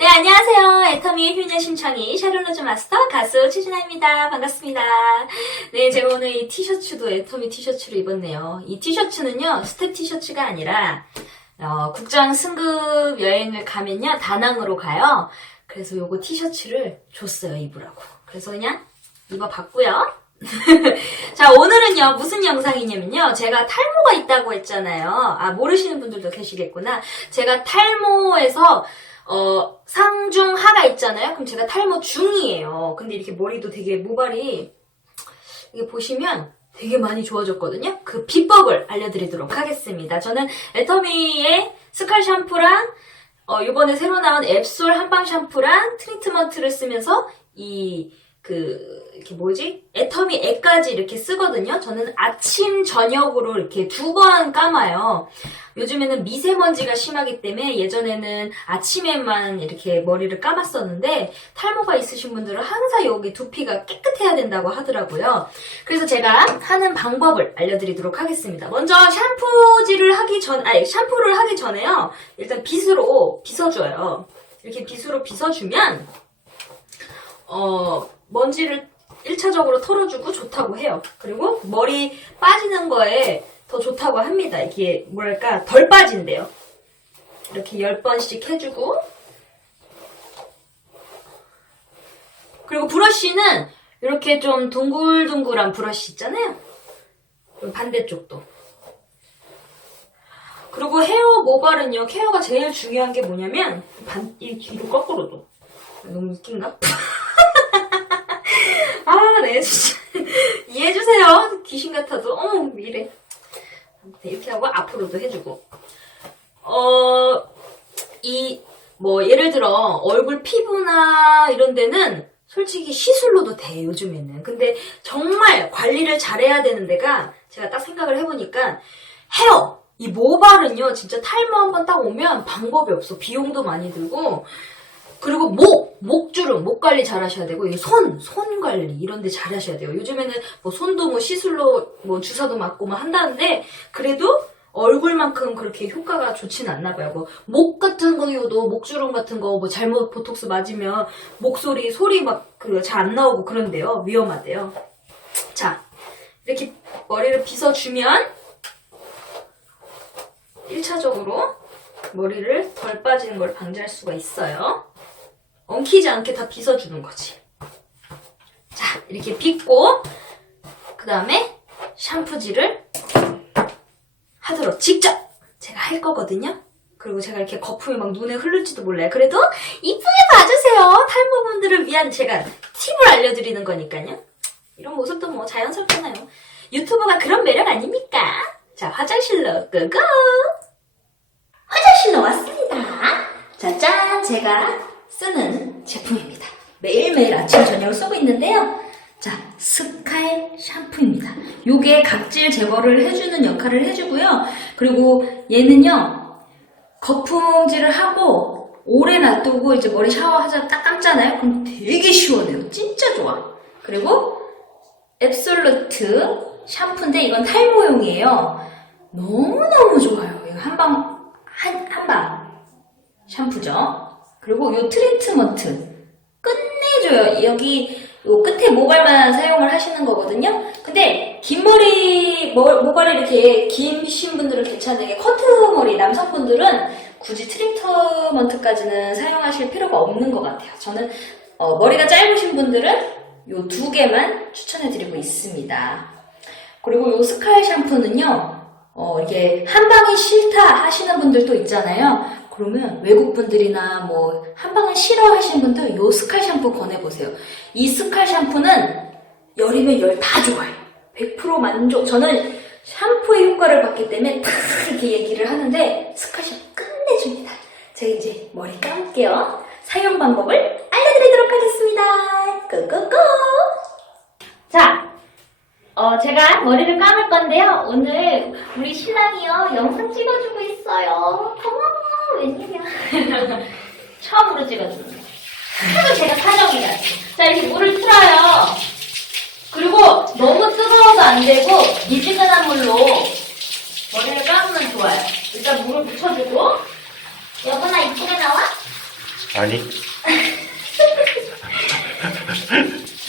네, 안녕하세요. 애터미의 효녀 심청이 샤를로즈 마스터 가수 최진아입니다. 반갑습니다. 네, 제가 오늘 이 티셔츠도 애터미 티셔츠를 입었네요. 이 티셔츠는요, 스텝 티셔츠가 아니라, 어, 국장 승급 여행을 가면요, 다낭으로 가요. 그래서 요거 티셔츠를 줬어요, 입으라고. 그래서 그냥 입어봤고요. 자, 오늘은요, 무슨 영상이냐면요. 제가 탈모가 있다고 했잖아요. 아, 모르시는 분들도 계시겠구나. 제가 탈모에서, 어, 상중 하가 있잖아요. 그럼 제가 탈모 중이에요. 근데 이렇게 머리도 되게 모발이, 이게 보시면 되게 많이 좋아졌거든요. 그 비법을 알려드리도록 하겠습니다. 저는 애터미의 스칼 샴푸랑, 어, 요번에 새로 나온 앱솔 한방 샴푸랑 트리트먼트를 쓰면서 이, 그, 이렇게 뭐지? 애터미 애까지 이렇게 쓰거든요. 저는 아침, 저녁으로 이렇게 두 번 감아요. 요즘에는 미세먼지가 심하기 때문에 예전에는 아침에만 이렇게 머리를 감았었는데 탈모가 있으신 분들은 항상 여기 두피가 깨끗해야 된다고 하더라고요. 그래서 제가 하는 방법을 알려드리도록 하겠습니다. 먼저 샴푸질을 하기 전, 아니, 샴푸를 하기 전에요. 일단 빗으로 빗어줘요. 이렇게 빗으로 빗어주면, 어, 먼지를 1차적으로 털어주고 좋다고 해요. 그리고 머리 빠지는 거에 더 좋다고 합니다. 이게 뭐랄까 덜 빠진대요. 이렇게 10번씩 해주고 그리고 브러쉬는 이렇게 좀 둥글둥글한 브러쉬 있잖아요. 반대쪽도. 그리고 헤어 모발은요, 케어가 제일 중요한 게 뭐냐면, 반, 이 뒤로 거꾸로도. 너무 웃긴가? 아, 네. 이해해주세요. 귀신 같아도. 어, 이래. 이렇게 하고 앞으로도 해주고. 어, 이, 뭐, 예를 들어, 얼굴 피부나 이런 데는 솔직히 시술로도 돼, 요즘에는. 근데 정말 관리를 잘해야 되는 데가 제가 딱 생각을 해보니까 헤어! 이 모발은요, 진짜 탈모 한번 딱 오면 방법이 없어. 비용도 많이 들고, 그리고 목! 목주름, 목 관리 잘 하셔야 되고, 이 손! 손 관리, 이런 데 잘 하셔야 돼요. 요즘에는 뭐 손도 뭐 시술로 뭐 주사도 맞고 막 한다는데, 그래도 얼굴만큼 그렇게 효과가 좋지는 않나 봐요. 뭐, 목 같은 거요도, 목주름 같은 거, 뭐 잘못 보톡스 맞으면, 목소리, 소리 막 그 잘 안 나오고 그런데요. 위험하대요. 자, 이렇게 머리를 빗어주면, 1차적으로 머리를 덜 빠지는 걸 방지할 수가 있어요. 엉키지 않게 다 빗어주는 거지. 자, 이렇게 빗고, 그 다음에 샴푸질을 하도록 직접 제가 할 거거든요. 그리고 제가 이렇게 거품이 막 눈에 흐를지도 몰라요. 그래도 이쁘게 봐주세요. 탈모분들을 위한 제가 팁을 알려드리는 거니까요. 이런 모습도 뭐 자연스럽잖아요. 유튜브가 그런 매력 아닙니까? 자, 화장실로 고고! 화장실로 왔습니다. 자, 짠! 제가 쓰는 제품입니다. 매일매일 아침, 저녁 쓰고 있는데요. 자, 스칼 샴푸입니다. 요게 각질 제거를 해주는 역할을 해주고요. 그리고 얘는요, 거품질을 하고, 오래 놔두고 이제 머리 샤워하자 딱 감잖아요? 그럼 되게 시원해요. 진짜 좋아. 그리고, 앱솔루트 샴푸인데 이건 탈모용이에요. 너무너무 좋아요. 이거 한 방, 한, 한 방 샴푸죠. 그리고 요 트리트먼트. 끝내줘요. 여기 요 끝에 모발만 사용을 하시는 거거든요. 근데 긴 머리, 모- 모발이 이렇게 긴신 분들은 괜찮은데 커트 머리 남성분들은 굳이 트리트먼트까지는 사용하실 필요가 없는 것 같아요. 저는 어, 머리가 짧으신 분들은 요 두 개만 추천해드리고 있습니다. 그리고 요 스칼 샴푸는요, 어, 이게 한 방이 싫다 하시는 분들도 있잖아요. 그러면 외국 분들이나 뭐 한 방을 싫어하시는 분들 요 스칼 샴푸 권해보세요. 이 스칼 샴푸는 열이면 열 다 좋아요. 100% 만족. 저는 샴푸의 효과를 봤기 때문에 다 이렇게 얘기를 하는데 스칼 샴푸 끝내줍니다. 제가 이제 머리 감을게요. 사용 방법을 알려드리도록 하겠습니다. 고고고! 자, 어, 제가 머리를 감을 건데요. 오늘 우리 신랑이요, 영상 찍어주고 있어요. 어머, 웬일이야. 처음으로 찍어주는 거예요. 하도 제가 사정이라. 자, 이렇게 물을 틀어요. 그리고 너무 뜨거워도 안 되고, 미지근한 물로 머리를 감으면 좋아요. 일단 물을 묻혀주고, 여보나 이쁘게 나와? 아니.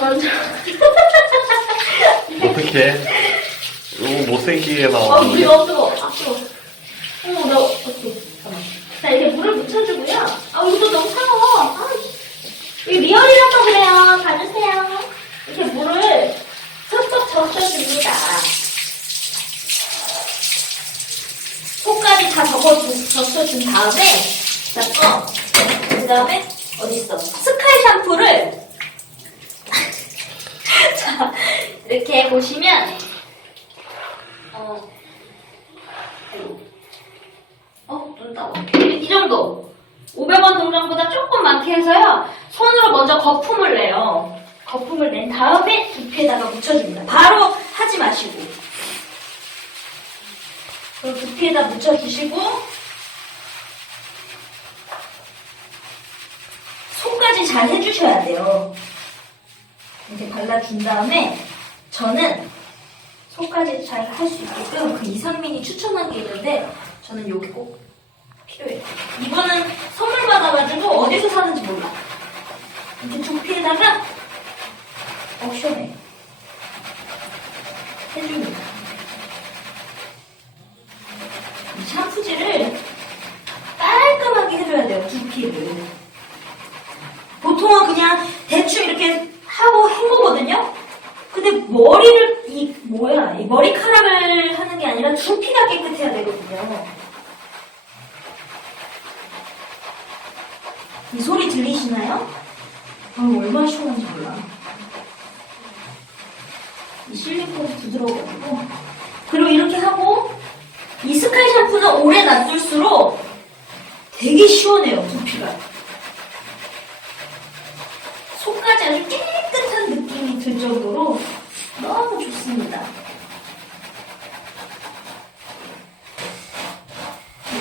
먼저. 어떡해. 이거 못생기게 아, 나오는 물이 너무 뜨거워. 아, 뜨거워. 어머, 나, 어떡해. 잠깐만. 자, 이렇게 물을 묻혀주고요. 아, 이거 너무 차가워. 아, 이 리얼이라서 그래요. 봐주세요. 이렇게 물을 척척 적셔줍니다. 속까지 다 적어주, 적셔준 다음에, 자, 어, 그 다음에, 어딨어? 스카이 샴푸를, 자, 이렇게 보시면, 어. 어, 눈 따워. 이 정도. 500원 동전보다 조금 많게 해서요. 손으로 먼저 거품을 내요. 거품을 낸 다음에 두피에다가 묻혀줍니다. 바로 하지 마시고. 그리고 두피에다 묻혀주시고 손까지 잘 해주셔야 돼요. 이렇게 발라준 다음에 저는 속까지 잘 할 수 있게끔 그 이상민이 추천한 게 있는데 저는 요게 꼭 필요해요. 이거는 선물 받아가지고 어디서 사는지 몰라. 이렇게 두피에다가 어 시원해. 해줍니다. 이 샴푸질을 깔끔하게 해줘야 돼요 두피를. 보통은 그냥 대충 이렇게 하고 헹구거든요. 근데 머리를 이 뭐야 이 머리카락을 하는 게 아니라 두피가 깨끗해야 되거든요. 이 소리 들리시나요? 아 얼마나 시원한지 몰라. 이 실리콘이 부드러워가지고 그리고 이렇게 하고 이 스카이 샴푸는 오래 놔둘수록 되게 시원해요 두피가. 속까지 아주 깨끗한 느낌이 들 정도로 너무 좋습니다.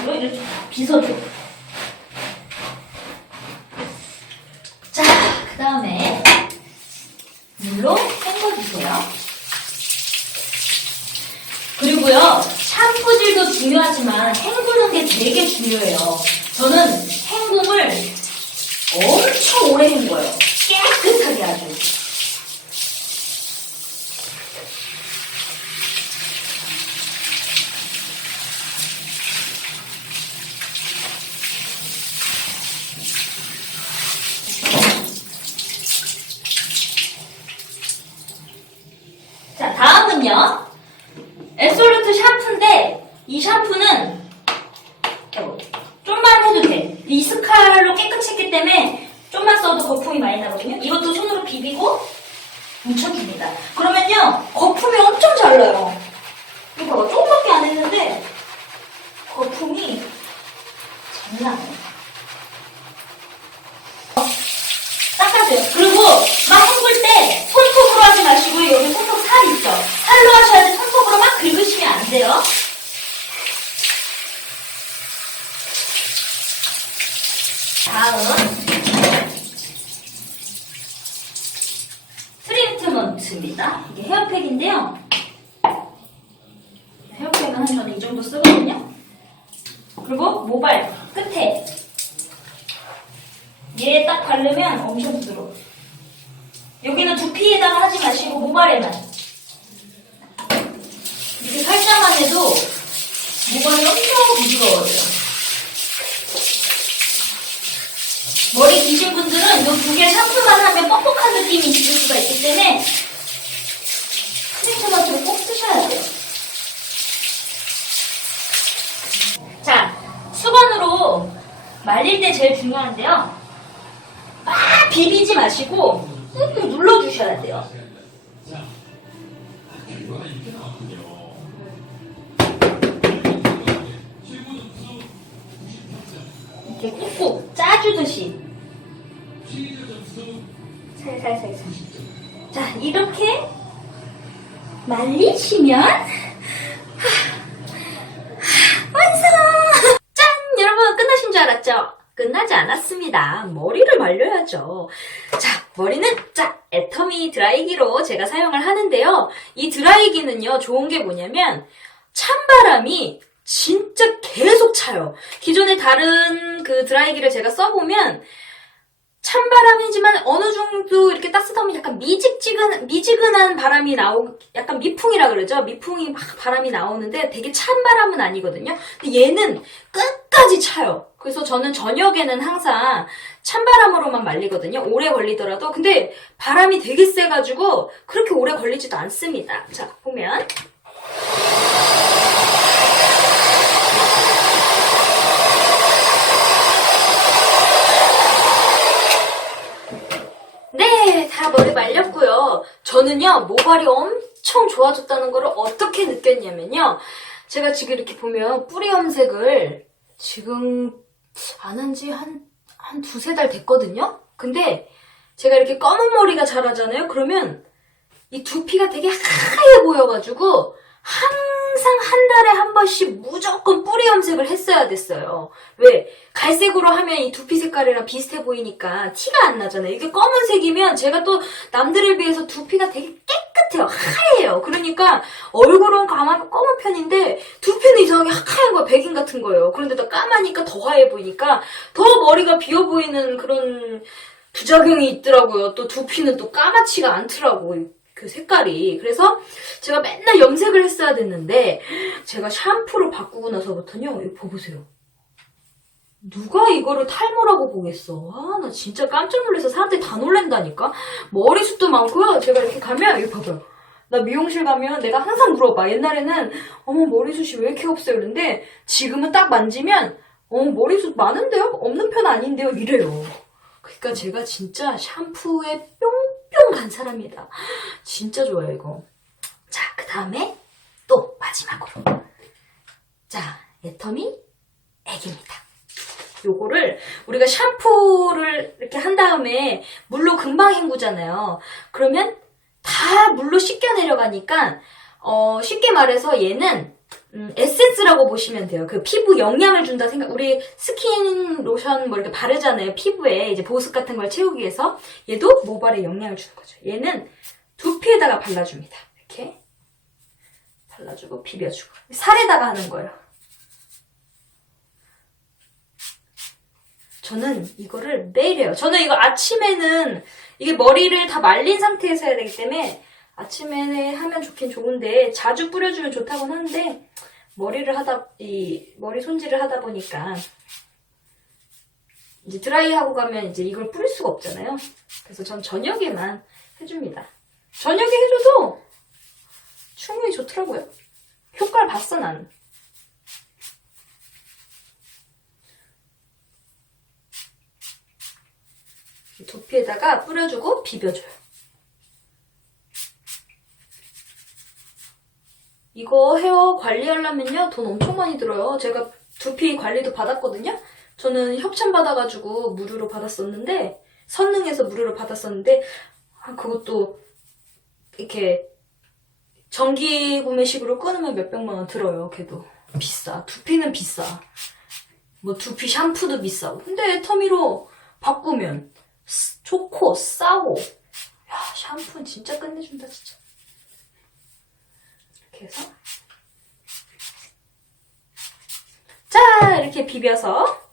이거 이렇게 빗어줘. 자, 그 다음에 물로 헹궈주세요. 그리고요, 샴푸질도 중요하지만 헹구는 게 되게 중요해요. 저는 헹굼을 엄청 오래 헹궈요. 깨끗하게 아주. 자, 다음은요. 앱솔루트 샴푸인데, 이 샴푸는, 아이고, 좀만 해도 돼. 이 스칼로 깨끗이 했기 때문에, 좀만 써도 거품이 많이 나거든요. 이것도 손으로 비비고, 묻혀줍니다. 그러면요, 거품이 엄청 잘 나요. 이거 봐봐, 조금밖에 안 했는데, 거품이 잘 나요. 닦아줘요. 그리고 막 헹굴 때 손톱으로 하지 마시고 여기 손톱 살 있죠? 살로 하셔야 돼. 손톱으로 막 긁으시면 안 돼요. 다음 트리트먼트입니다. 이게 헤어팩인데요. 헤어팩은 한 저는 이 정도 쓰거든요. 그리고 모발 끝에 얘 딱 바르면 엄청 부드러워. 여기는 두피에다가 하지 마시고 모발에만. 이렇게 살짝만 해도 모발이 엄청 부드러워져요. 머리 기신 분들은 이 두 개 샴푸만 하면 뻑뻑한 느낌이 있을 수가 있기 때문에 트리트먼트를 꼭 쓰셔야 돼요. 자, 수건으로 말릴 때 제일 중요한데요. 막 비비지 마시고 꾹꾹 눌러주셔야 돼요. 이렇게 꾹꾹 짜주듯이 살살살살 자 이렇게 말리시면 하, 하, 완성 짠 여러분 끝나신 줄 알았죠? 끝나지 않았습니다 머리를 말려야죠 자 머리는 자 애터미 드라이기로 제가 사용을 하는데요 이 드라이기는요 좋은 게 뭐냐면 찬바람이 진짜 계속 차요. 기존에 다른 그 드라이기를 제가 써보면 찬바람이지만 어느 정도 이렇게 따뜻하면 약간 미직지근, 미지근한 바람이 나오, 약간 미풍이라 그러죠. 미풍이 막 바람이 나오는데 되게 찬 바람은 아니거든요. 근데 얘는 끝 까지 차요. 그래서 저는 저녁에는 항상 찬바람으로만 말리거든요. 오래 걸리더라도. 근데 바람이 되게 세가지고 그렇게 오래 걸리지도 않습니다. 자, 보면. 네, 다 머리 말렸고요. 저는요, 모발이 엄청 좋아졌다는 걸 어떻게 느꼈냐면요. 제가 지금 이렇게 보면 뿌리 염색을 지금 안 한 지 한, 한 두세 달 됐거든요? 근데 제가 이렇게 검은 머리가 자라잖아요? 그러면 이 두피가 되게 하얘 보여가지고 항상 한 달에 한 번씩 무조건 뿌리 염색을 했어야 됐어요. 왜? 갈색으로 하면 이 두피 색깔이랑 비슷해 보이니까 티가 안 나잖아요. 이게 검은색이면 제가 또 남들에 비해서 두피가 되게 깨끗해요. 하얘요. 그러니까 얼굴은 까만, 검은 편인데 두피는 이상하게 하얀 거예요. 백인 같은 거예요. 그런데 또 까마니까 더 하얘 보이니까 더 머리가 비어 보이는 그런 부작용이 있더라고요. 또 두피는 또 까맣지가 않더라고요. 그 색깔이. 그래서 제가 맨날 염색을 했어야 됐는데 제가 샴푸를 바꾸고 나서부터는요. 이거 봐보세요. 누가 이거를 탈모라고 보겠어. 아, 나 진짜 깜짝 놀라서 사람들이 다 놀란다니까? 머리숱도 많고요. 제가 이렇게 가면, 이거 봐봐요. 나 미용실 가면 내가 항상 물어봐. 옛날에는, 어머, 머리숱이 왜 이렇게 없어요? 그런데 지금은 딱 만지면, 어, 머리숱 많은데요? 없는 편 아닌데요? 이래요. 그러니까 제가 진짜 샴푸에 뿅 사람이다. 진짜 좋아요, 이거. 자, 그 다음에 또 마지막으로. 자, 애터미 액입니다. 요거를 우리가 샴푸를 이렇게 한 다음에 물로 금방 헹구잖아요. 그러면 다 물로 씻겨 내려가니까 어, 쉽게 말해서 얘는 음, 에센스라고 보시면 돼요. 그 피부 영양을 준다 생각. 우리 스킨 로션 뭐 이렇게 바르잖아요. 피부에 이제 보습 같은 걸 채우기 위해서 얘도 모발에 영양을 주는 거죠. 얘는 두피에다가 발라줍니다. 이렇게 발라주고 비벼주고 살에다가 하는 거예요. 저는 이거를 매일 해요. 저는 이거 아침에는 이게 머리를 다 말린 상태에서 해야 되기 때문에 아침에 하면 좋긴 좋은데 자주 뿌려주면 좋다고는 하는데 머리를 하다 이 머리 손질을 하다 보니까 이제 드라이하고 가면 이제 이걸 뿌릴 수가 없잖아요. 그래서 전 저녁에만 해줍니다. 저녁에 해줘도 충분히 좋더라고요. 효과를 봤어 나는. 두피에다가 뿌려주고 비벼줘요. 이거 헤어 관리하려면요 돈 엄청 많이 들어요. 제가 두피 관리도 받았거든요. 저는 협찬 받아가지고 무료로 받았었는데 선능에서 무료로 받았었는데 아, 그것도 이렇게 정기 구매식으로 끊으면 몇 백만 원 들어요. 걔도 비싸. 두피는 비싸. 뭐 두피 샴푸도 비싸고. 근데 애터미로 바꾸면 쓰- 좋고 싸고. 야 샴푸는 진짜 끝내준다 진짜. 이렇게 해서. 자 이렇게 비벼서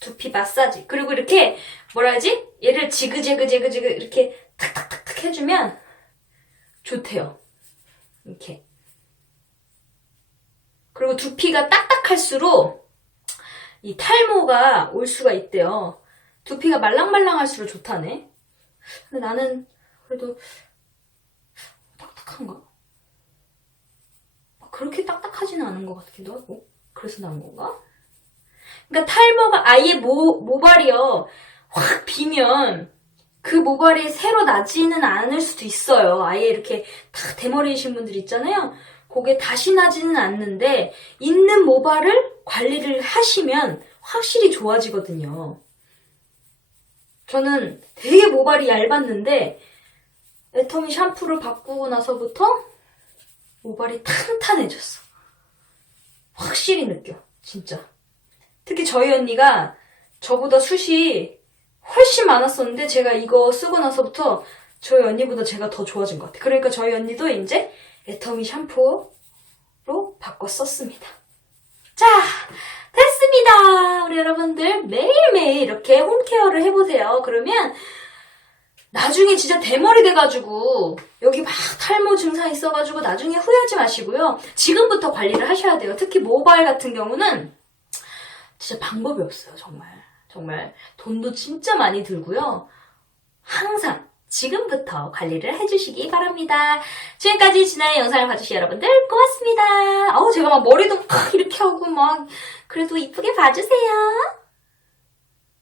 두피 마사지. 그리고 이렇게 뭐라 하지? 얘를 지그재그재그재그 이렇게 탁탁탁탁 해주면 좋대요. 이렇게. 그리고 두피가 딱딱할수록 이 탈모가 올 수가 있대요. 두피가 말랑말랑할수록 좋다네. 근데 나는 그래도 딱딱한가? 막 그렇게 딱딱하지는 않은 것 같기도 하고 그래서 나은 건가? 그러니까 탈모가 아예 모, 모발이요 확 비면 그 모발이 새로 나지는 않을 수도 있어요. 아예 이렇게 다 대머리이신 분들 있잖아요. 그게 다시 나지는 않는데 있는 모발을 관리를 하시면 확실히 좋아지거든요. 저는 되게 모발이 얇았는데 애터미 샴푸를 바꾸고 나서부터 모발이 탄탄해졌어. 확실히 느껴, 진짜. 특히 저희 언니가 저보다 숱이 훨씬 많았었는데 제가 이거 쓰고 나서부터 저희 언니보다 제가 더 좋아진 것 같아요. 그러니까 저희 언니도 이제 애터미 샴푸로 바꿔 썼습니다. 자, 됐습니다. 우리 여러분들 매일매일 이렇게 홈케어를 해보세요. 그러면 나중에 진짜 대머리 돼가지고 여기 막 탈모 증상 있어가지고 나중에 후회하지 마시고요. 지금부터 관리를 하셔야 돼요. 특히 모발 같은 경우는 진짜 방법이 없어요. 정말. 정말 돈도 진짜 많이 들고요. 항상 지금부터 관리를 해주시기 바랍니다. 지금까지 지난해 영상을 봐주신 여러분들 고맙습니다. 어우 제가 막 머리도 막 이렇게 하고 막 그래도 이쁘게 봐주세요.